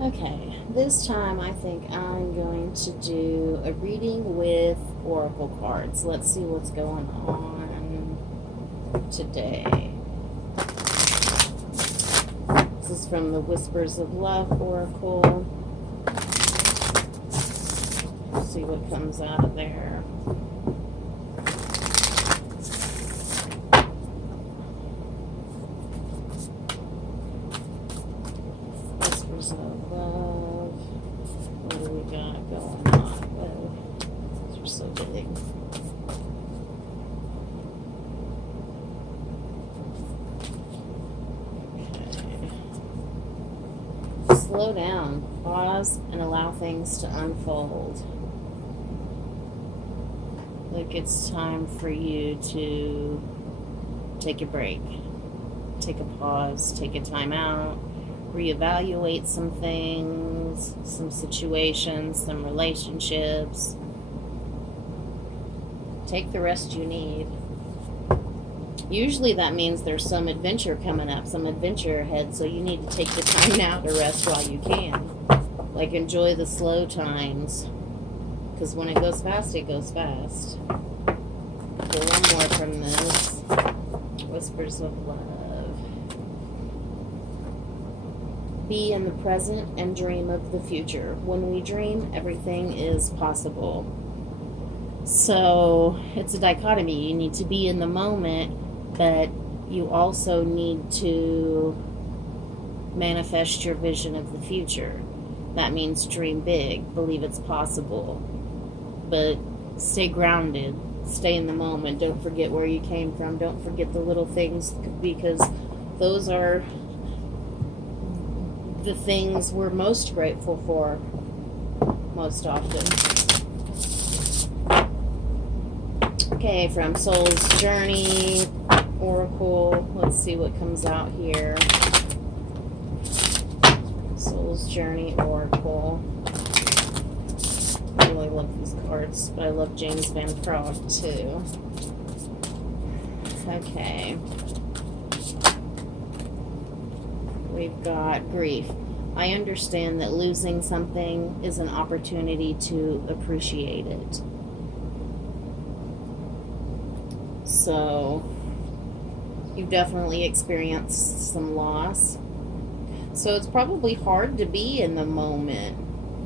Okay, this time I think I'm going to do a reading with oracle cards. Let's see what's going on today. This is from the Whispers of Love Oracle. Let's see what comes out of there. Whispers of Love. What do we got going on? Whoa, these are so big. Okay. Slow down, pause, and allow things to unfold. Like it's time for you to take a break, take a pause, take a time out, reevaluate some things, some situations, some relationships. Take the rest you need. Usually that means there's some adventure coming up, some adventure ahead, so you need to take the time now to rest while you can. Like enjoy the slow times, because when it goes fast, it goes fast. So one more from this. Whispers of Love. Be in the present and dream of the future. When we dream, everything is possible. So it's a dichotomy. You need to be in the moment, but you also need to manifest your vision of the future. That means dream big, believe it's possible, but stay grounded, stay in the moment. Don't forget where you came from. Don't forget the little things, because those are the things we're most grateful for most often. Okay, from Soul's Journey Oracle, let's see what comes out here. Soul's Journey Oracle. I really love these cards, but I love James Van Praagh too. Okay. We've got Grief. I understand that losing something is an opportunity to appreciate it. So, you've definitely experienced some loss. So it's probably hard to be in the moment,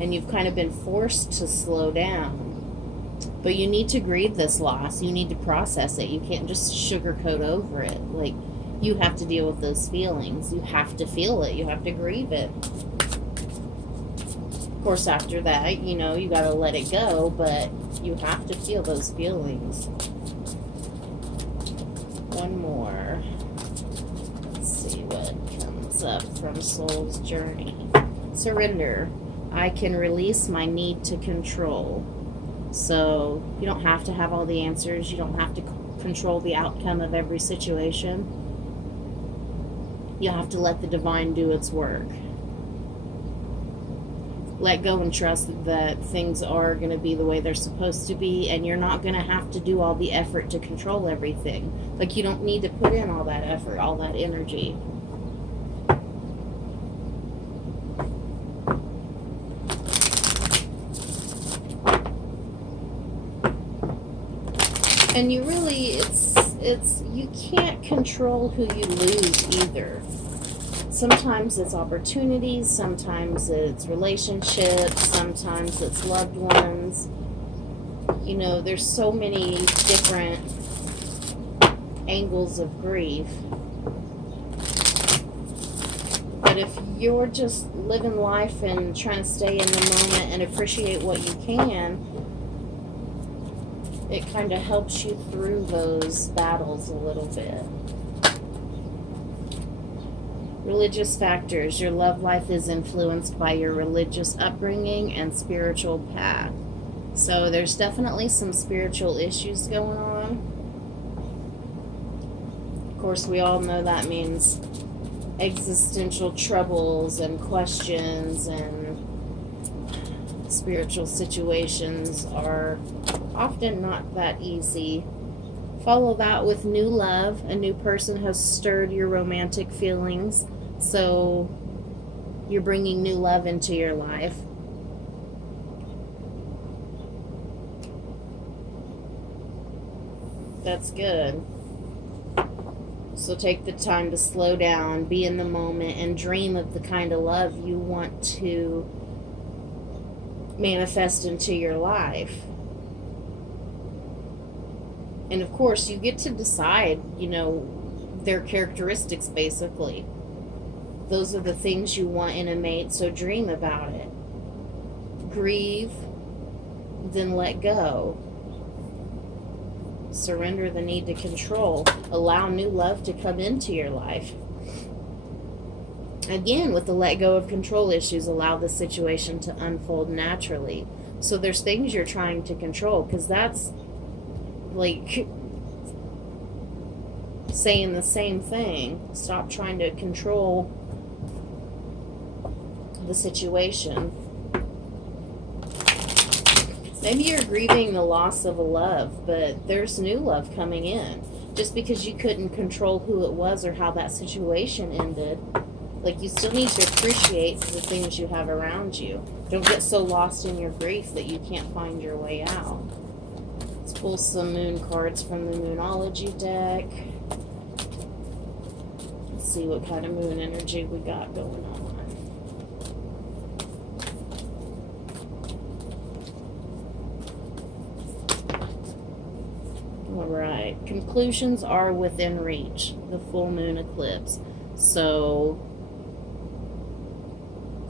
and you've kind of been forced to slow down. But you need to grieve this loss. You need to process it. You can't just sugarcoat over it. Like, you have to deal with those feelings. You have to feel it. You have to grieve it. Of course, after that, you know, you got to let it go, but you have to feel those feelings. One more. Let's see what comes up from Soul's Journey. Surrender. I can release my need to control. So you don't have to have all the answers. You don't have to control the outcome of every situation. You have to let the divine do its work. Let go and trust that things are going to be the way they're supposed to be, and you're not going to have to do all the effort to control everything. Like, you don't need to put in all that effort, all that energy. And you really, you can't control who you lose either. Sometimes it's opportunities, sometimes it's relationships, sometimes it's loved ones. You know, there's so many different angles of grief. But if you're just living life and trying to stay in the moment and appreciate what you can, it kind of helps you through those battles a little bit. Religious factors. Your love life is influenced by your religious upbringing and spiritual path. So there's definitely some spiritual issues going on. Of course, we all know that means existential troubles and questions, and spiritual situations are often not that easy. Follow that with new love. A new person has stirred your romantic feelings. So You're bringing new love into your life. That's good. So take the time to slow down, be in the moment, and dream of the kind of love you want to manifest into your life. And of course, you get to decide, their characteristics, basically. Those are the things you want in a mate, so dream about it. Grieve, then let go. Surrender the need to control. Allow new love to come into your life. Again, with the let go of control issues, allow the situation to unfold naturally. So there's things you're trying to control, because that's like saying the same thing. Stop trying to control the situation. Maybe you're grieving the loss of a love, but there's new love coming in. Just because you couldn't control who it was or how that situation ended, like, you still need to appreciate the things you have around you. Don't get so lost in your grief that you can't find your way out. Let's pull some moon cards from the Moonology deck. Let's see what kind of moon energy we got going on. Alright, conclusions are within reach. The full moon eclipse. So,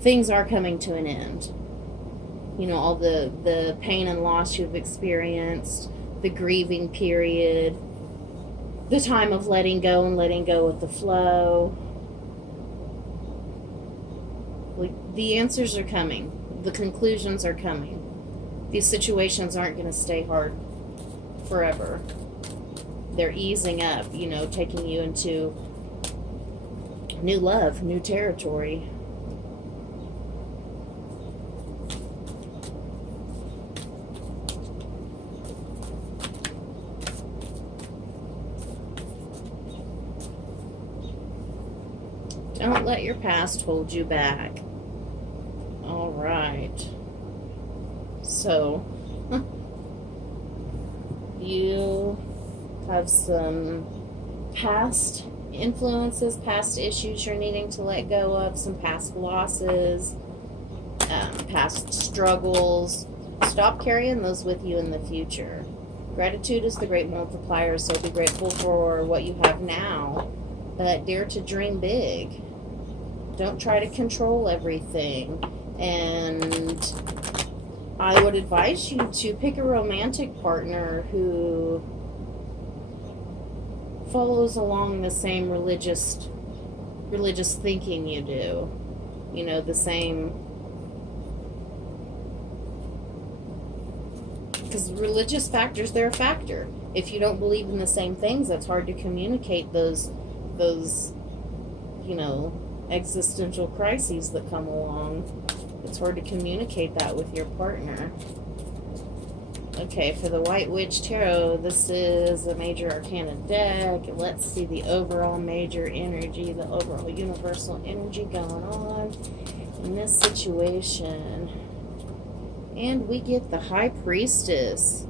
things are coming to an end. All the pain and loss you've experienced, the grieving period, the time of letting go and letting go with the flow. Like, the answers are coming. The conclusions are coming. These situations aren't going to stay hard forever. They're easing up, taking you into new love, new territory. Don't let your past hold you back. All right. So, you have some past influences, past issues you're needing to let go of, some past losses, past struggles. Stop carrying those with you in the future. Gratitude is the great multiplier, so be grateful for what you have now, but dare to dream big. Don't try to control everything. And I would advise you to pick a romantic partner who follows along the same religious thinking you do. The same, because religious factors, they're a factor. If you don't believe in the same things, it's hard to communicate those existential crises that come along. It's hard to communicate that with your partner. Okay, for the White Witch Tarot, this is a major arcana deck. Let's see the overall major energy, the overall universal energy going on in this situation. And we get the High Priestess.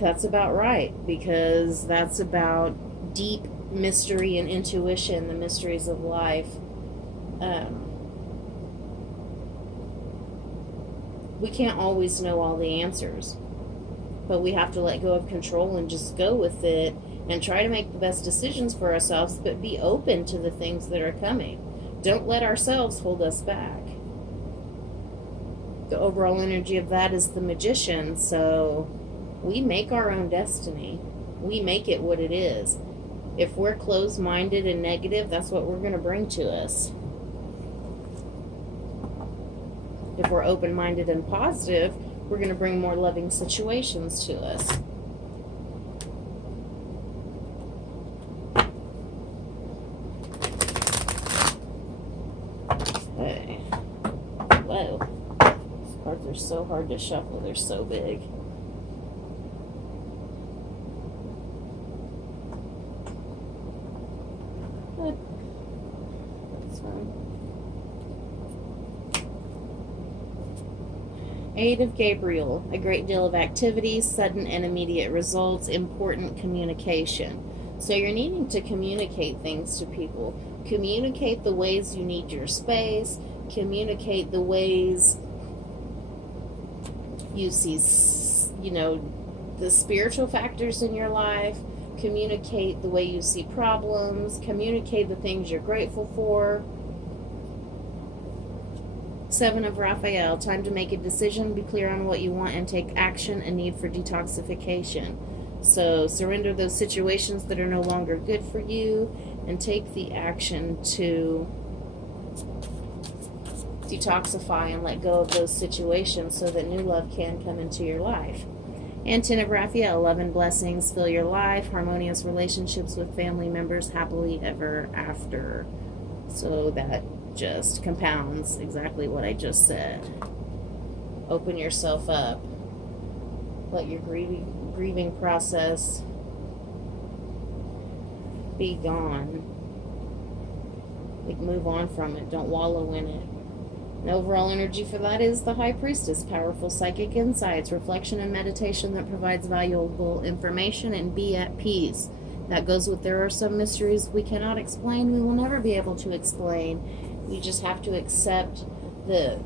That's about right, because that's about deep mystery and intuition, the mysteries of life. We can't always know all the answers, but we have to let go of control and just go with it and try to make the best decisions for ourselves, but be open to the things that are coming. Don't let ourselves hold us back. The overall energy of that is the Magician, so we make our own destiny. We make it what it is. If we're closed-minded and negative, that's what we're going to bring to us. If we're open-minded and positive, we're going to bring more loving situations to us. Okay. Whoa. These cards are so hard to shuffle. They're so big. That's fine. Eight of Gabriel, a great deal of activity, sudden and immediate results, important communication. So you're needing to communicate things to people. Communicate the ways you need your space. Communicate the ways you see, the spiritual factors in your life. Communicate the way you see problems. Communicate the things you're grateful for. Seven of Raphael, time to make a decision, be clear on what you want, and take action, a need for detoxification. So surrender those situations that are no longer good for you and take the action to detoxify and let go of those situations so that new love can come into your life. And 10 of Raphael, love and blessings fill your life, harmonious relationships with family members, happily ever after. So that just compounds exactly what I just said. Open yourself up. Let your grieving process be gone. Like, move on from it. Don't wallow in it. And overall energy for that is the High Priestess. Powerful psychic insights, reflection and meditation that provides valuable information, and be at peace. That goes with there are some mysteries we cannot explain, we will never be able to explain. We just have to accept that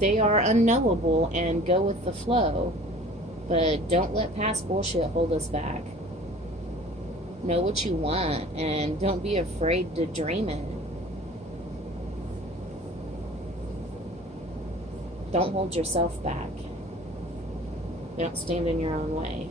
they are unknowable and go with the flow. But don't let past bullshit hold us back. Know what you want and don't be afraid to dream it. Don't hold yourself back. Don't stand in your own way.